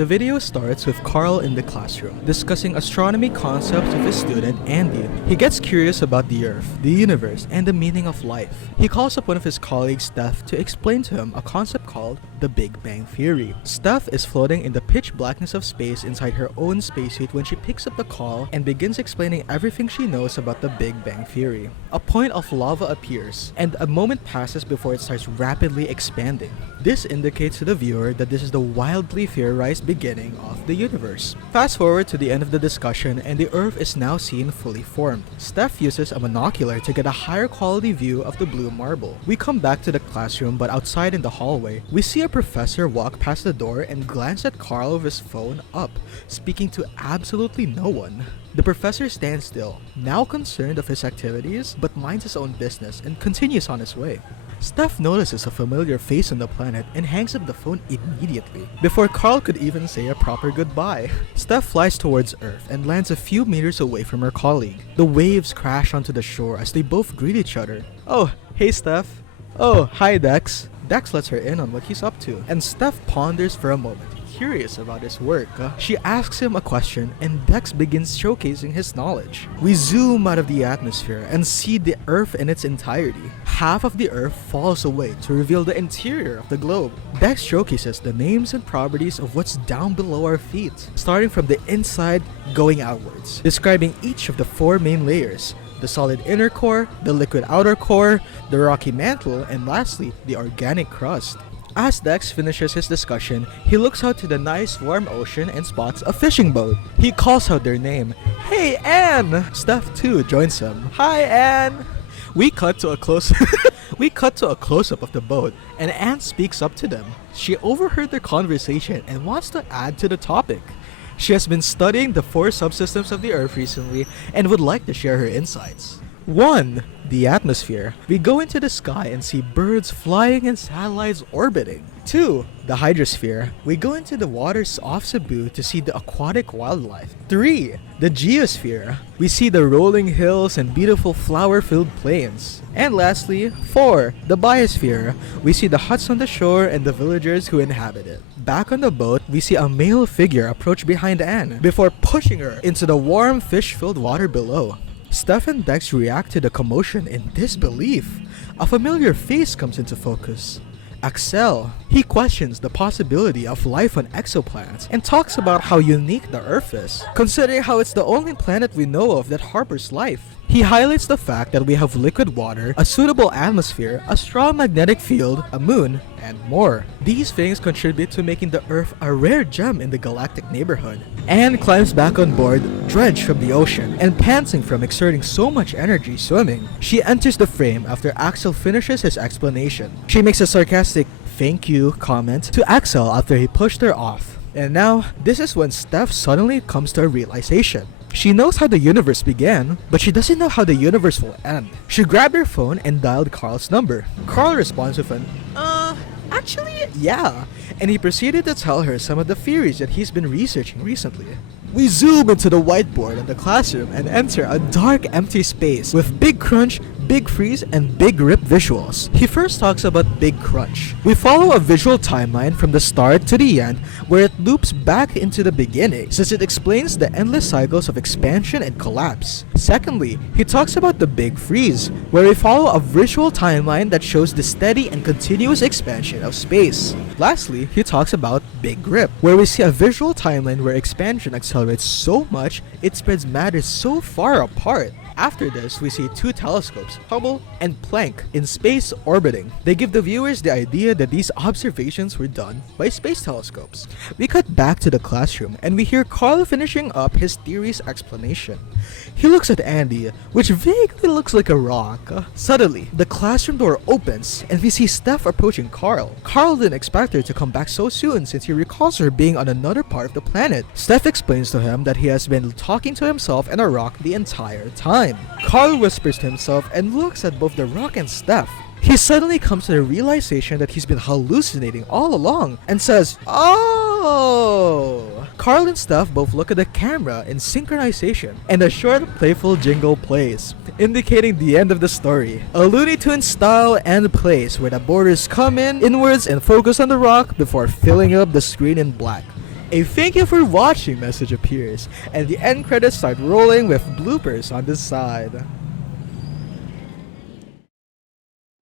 The video starts with Karl in the classroom, discussing astronomy concepts with his student Andy. He gets curious about the Earth, the universe, and the meaning of life. He calls up one of his colleagues, Steph, to explain to him a concept called the Big Bang Theory. Steph is floating in the pitch blackness of space inside her own spacesuit when she picks up the call and begins explaining everything she knows about the Big Bang Theory. A point of lava appears, and a moment passes before it starts rapidly expanding. This indicates to the viewer that this is the wildly theorized beginning of the universe. Fast forward to the end of the discussion, and the Earth is now seen fully formed. Steph uses a monocular to get a higher quality view of the blue marble. We come back to the classroom, but outside in the hallway, we see a professor walk past the door and glance at Karl with his phone up, speaking to absolutely no one. The professor stands still, now concerned of his activities, but minds his own business and continues on his way. Steph notices a familiar face on the planet and hangs up the phone immediately, before Karl could even say a proper goodbye. Steph flies towards Earth and lands a few meters away from her colleague. The waves crash onto the shore as they both greet each other. "Oh, hey Steph." "Oh, hi Dex." Dex lets her in on what he's up to, and Steph ponders for a moment, curious about his work. She asks him a question, and Dex begins showcasing his knowledge. We zoom out of the atmosphere and see the Earth in its entirety. Half of the Earth falls away to reveal the interior of the globe. Dex showcases the names and properties of what's down below our feet, starting from the inside going outwards, describing each of the four main layers: the solid inner core, the liquid outer core, the rocky mantle, and lastly, the organic crust. As Dex finishes his discussion, he looks out to the nice warm ocean and spots a fishing boat. He calls out their name. "Hey, Anne!" Steph too joins him. "Hi, Anne!" We cut to a close-up of the boat, and Anne speaks up to them. She overheard their conversation and wants to add to the topic. She has been studying the four subsystems of the Earth recently and would like to share her insights. 1. The atmosphere. We go into the sky and see birds flying and satellites orbiting. 2. The hydrosphere. We go into the waters off Cebu to see the aquatic wildlife. 3. The geosphere. We see the rolling hills and beautiful flower-filled plains. And lastly, 4. The biosphere. We see the huts on the shore and the villagers who inhabit it. Back on the boat, we see a male figure approach behind Anne before pushing her into the warm fish-filled water below. Steph and Dex react to the commotion in disbelief. A familiar face comes into focus. Axzelle. He questions the possibility of life on exoplanets and talks about how unique the Earth is, considering how it's the only planet we know of that harbors life. He highlights the fact that we have liquid water, a suitable atmosphere, a strong magnetic field, a moon, and more. These things contribute to making the Earth a rare gem in the galactic neighborhood. Anne climbs back on board, drenched from the ocean, and panting from exerting so much energy swimming. She enters the frame after Axzelle finishes his explanation. She makes a sarcastic "thank you" comment to Axzelle after he pushed her off. And now, this is when Steph suddenly comes to a realization. She knows how the universe began, but she doesn't know how the universe will end. She grabbed her phone and dialed Karl's number. Karl responds with an, actually, yeah. And he proceeded to tell her some of the theories that he's been researching recently. We zoom into the whiteboard in the classroom and enter a dark, empty space with Big Crunch, Big Freeze, and Big Rip visuals. He first talks about Big Crunch. We follow a visual timeline from the start to the end where it loops back into the beginning, since it explains the endless cycles of expansion and collapse. Secondly, he talks about the Big Freeze, where we follow a visual timeline that shows the steady and continuous expansion of space. Lastly, he talks about Big Rip, where we see a visual timeline where expansion accelerates so much it spreads matter so far apart. After this, we see two telescopes, Hubble and Planck, in space orbiting. They give the viewers the idea that these observations were done by space telescopes. We cut back to the classroom and we hear Karl finishing up his theory's explanation. He looks at Andy, which vaguely looks like a rock. Suddenly, the classroom door opens and we see Steph approaching Karl. Karl didn't expect her to come back so soon since he recalls her being on another part of the planet. Steph explains to him that he has been talking to himself and a rock the entire time. Karl whispers to himself and looks at both the rock and Steph. He suddenly comes to the realization that he's been hallucinating all along and says, "Oh!" Karl and Steph both look at the camera in synchronization, and a short, playful jingle plays, indicating the end of the story. A Looney Tunes style end plays where the borders come in inwards and focus on the rock before filling up the screen in black. A "thank you for watching" message appears, and the end credits start rolling with bloopers on the side.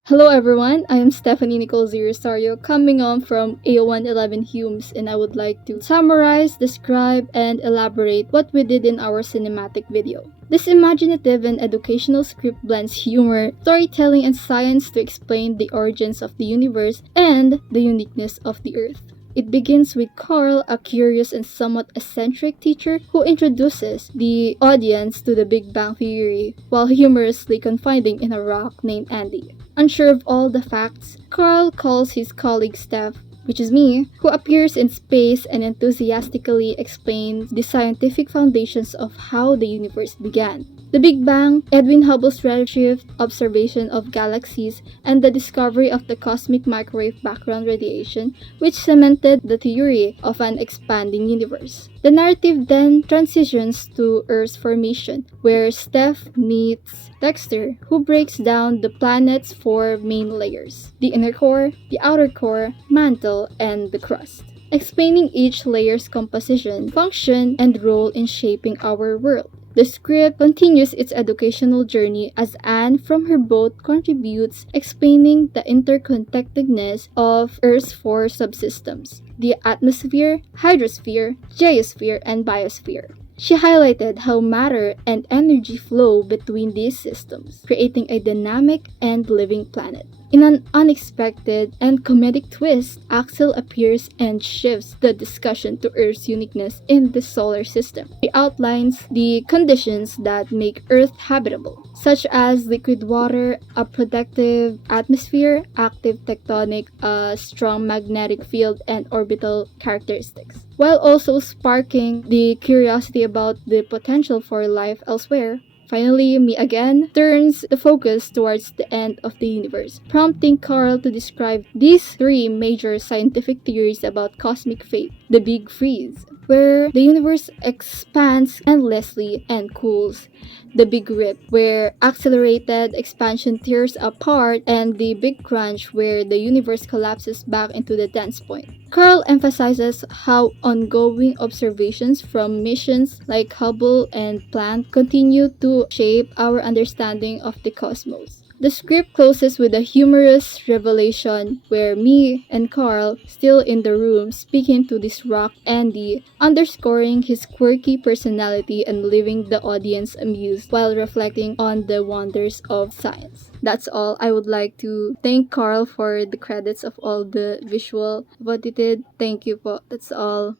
Hello everyone, I am Stephanie Nicole Rosario coming on from A111 Humes, and I would like to summarize, describe, and elaborate what we did in our cinematic video. This imaginative and educational script blends humor, storytelling, and science to explain the origins of the universe and the uniqueness of the Earth. It begins with Karl, a curious and somewhat eccentric teacher who introduces the audience to the Big Bang Theory while humorously confiding in a rock named Andy. Unsure of all the facts, Karl calls his colleague Steph, which is me, who appears in space and enthusiastically explains the scientific foundations of how the universe began. The Big Bang, Edwin Hubble's redshift, observation of galaxies, and the discovery of the cosmic microwave background radiation, which cemented the theory of an expanding universe. The narrative then transitions to Earth's formation, where Steph meets Dexter, who breaks down the planet's four main layers: the inner core, the outer core, mantle, and the crust, explaining each layer's composition, function, and role in shaping our world. The script continues its educational journey as Anne from her boat contributes, explaining the interconnectedness of Earth's four subsystems: the atmosphere, hydrosphere, geosphere, and biosphere. She highlighted how matter and energy flow between these systems, creating a dynamic and living planet. In an unexpected and comedic twist, Axzelle appears and shifts the discussion to Earth's uniqueness in the solar system. He outlines the conditions that make Earth habitable, such as liquid water, a protective atmosphere, active tectonic, a strong magnetic field, and orbital characteristics, while also sparking the curiosity about the potential for life elsewhere. Finally, Me Again turns the focus towards the end of the universe, prompting Karl to describe these three major scientific theories about cosmic fate: the Big Freeze, where the universe expands endlessly and cools; the Big Rip, where accelerated expansion tears apart; and the Big Crunch, where the universe collapses back into the dense point. Karl emphasizes how ongoing observations from missions like Hubble and Planck continue to shape our understanding of the cosmos. The script closes with a humorous revelation where Me and Karl, still in the room speaking to this rock Andy, underscoring his quirky personality and leaving the audience amused while reflecting on the wonders of science. That's all. I would like to thank Karl for the credits of all the visual what he did. Thank you po. That's all.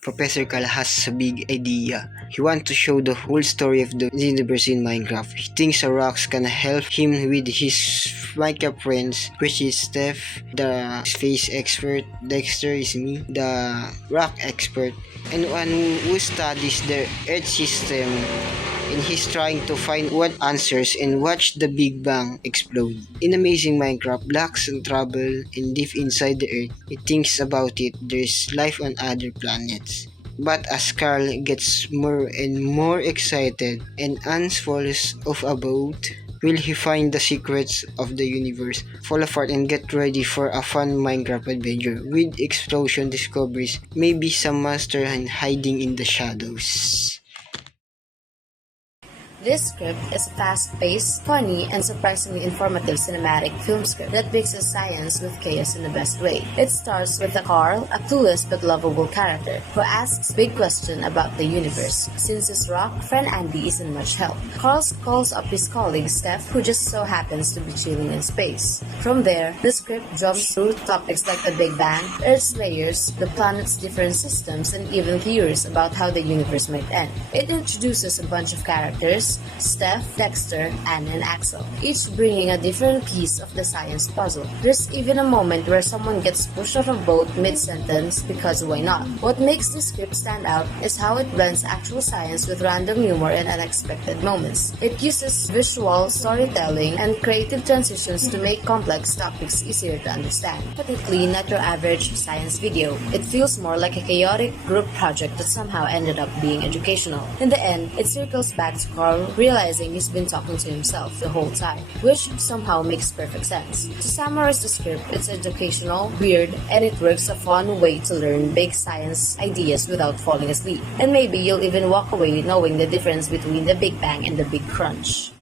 Professor Karl has a big idea. He wants to show the whole story of the universe in Minecraft. He thinks the rocks can help him with his Minecraft friends, which is Steph, the space expert; Dexter is me, the rock expert, and one who studies the Earth system, and he's trying to find what answers and watch the Big Bang explode. In Amazing Minecraft, blocks and trouble and deep inside the Earth, he thinks about it, there's life on other planets. But as Karl gets more and more excited and Ans falls off a boat, will he find the secrets of the universe, fall apart, and get ready for a fun Minecraft adventure with explosion discoveries, maybe some monster hiding in the shadows. This script is a fast-paced, funny, and surprisingly informative cinematic film script that mixes science with chaos in the best way. It starts with Karl, a clueless but lovable character, who asks big questions about the universe. Since his rock friend Andy isn't much help, Karl calls up his colleague Steph, who just so happens to be chilling in space. From there, the script jumps through topics like the Big Bang, Earth's layers, the planet's different systems, and even theories about how the universe might end. It introduces a bunch of characters: Steph, Dexter, Anne, and Axzelle, each bringing a different piece of the science puzzle. There's even a moment where someone gets pushed off a boat mid-sentence, because why not? What makes this script stand out is how it blends actual science with random humor and unexpected moments. It uses visual storytelling and creative transitions to make complex topics easier to understand. Technically not your average science video. It feels more like a chaotic group project that somehow ended up being educational. In the end, it circles back to Karl Karl realizing he's been talking to himself the whole time, which somehow makes perfect sense. To summarize the script, it's educational, weird, and it works a fun way to learn big science ideas without falling asleep. And maybe you'll even walk away knowing the difference between the Big Bang and the Big Crunch.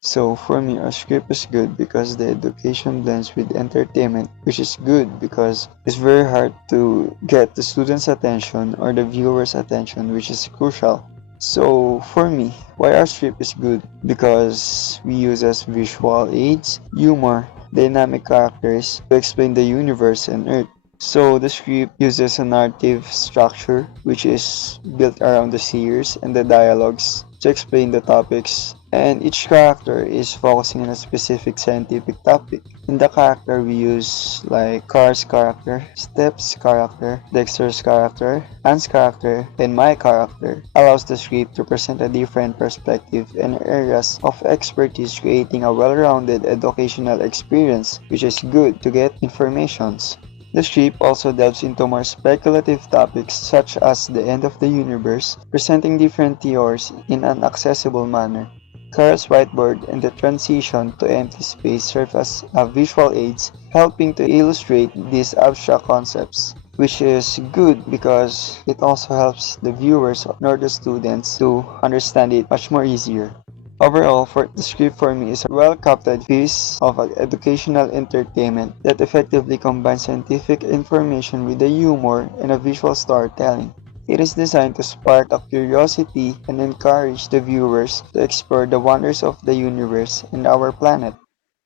So for me, our script is good because the education blends with entertainment, which is good because it's very hard to get the student's attention or the viewer's attention, which is crucial. So for me, why our script is good? Because we use as visual aids, humor, dynamic characters to explain the universe and Earth. So the script uses a narrative structure which is built around the seers and the dialogues to explain the topics, and each character is focusing on a specific scientific topic. In the character we use like Karl's character, Steph's character, Dexter's character, Anne's character, and my character allows the script to present a different perspective and areas of expertise, creating a well-rounded educational experience which is good to get informations. The script also delves into more speculative topics such as the end of the universe, presenting different theories in an accessible manner. Karl's whiteboard and the transition to empty space serve as visual aids, helping to illustrate these abstract concepts, which is good because it also helps the viewers nor the students to understand it much more easier. Overall, the script for me is a well-crafted piece of educational entertainment that effectively combines scientific information with the humor and a visual storytelling. It is designed to spark a curiosity and encourage the viewers to explore the wonders of the universe and our planet.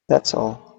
That's all.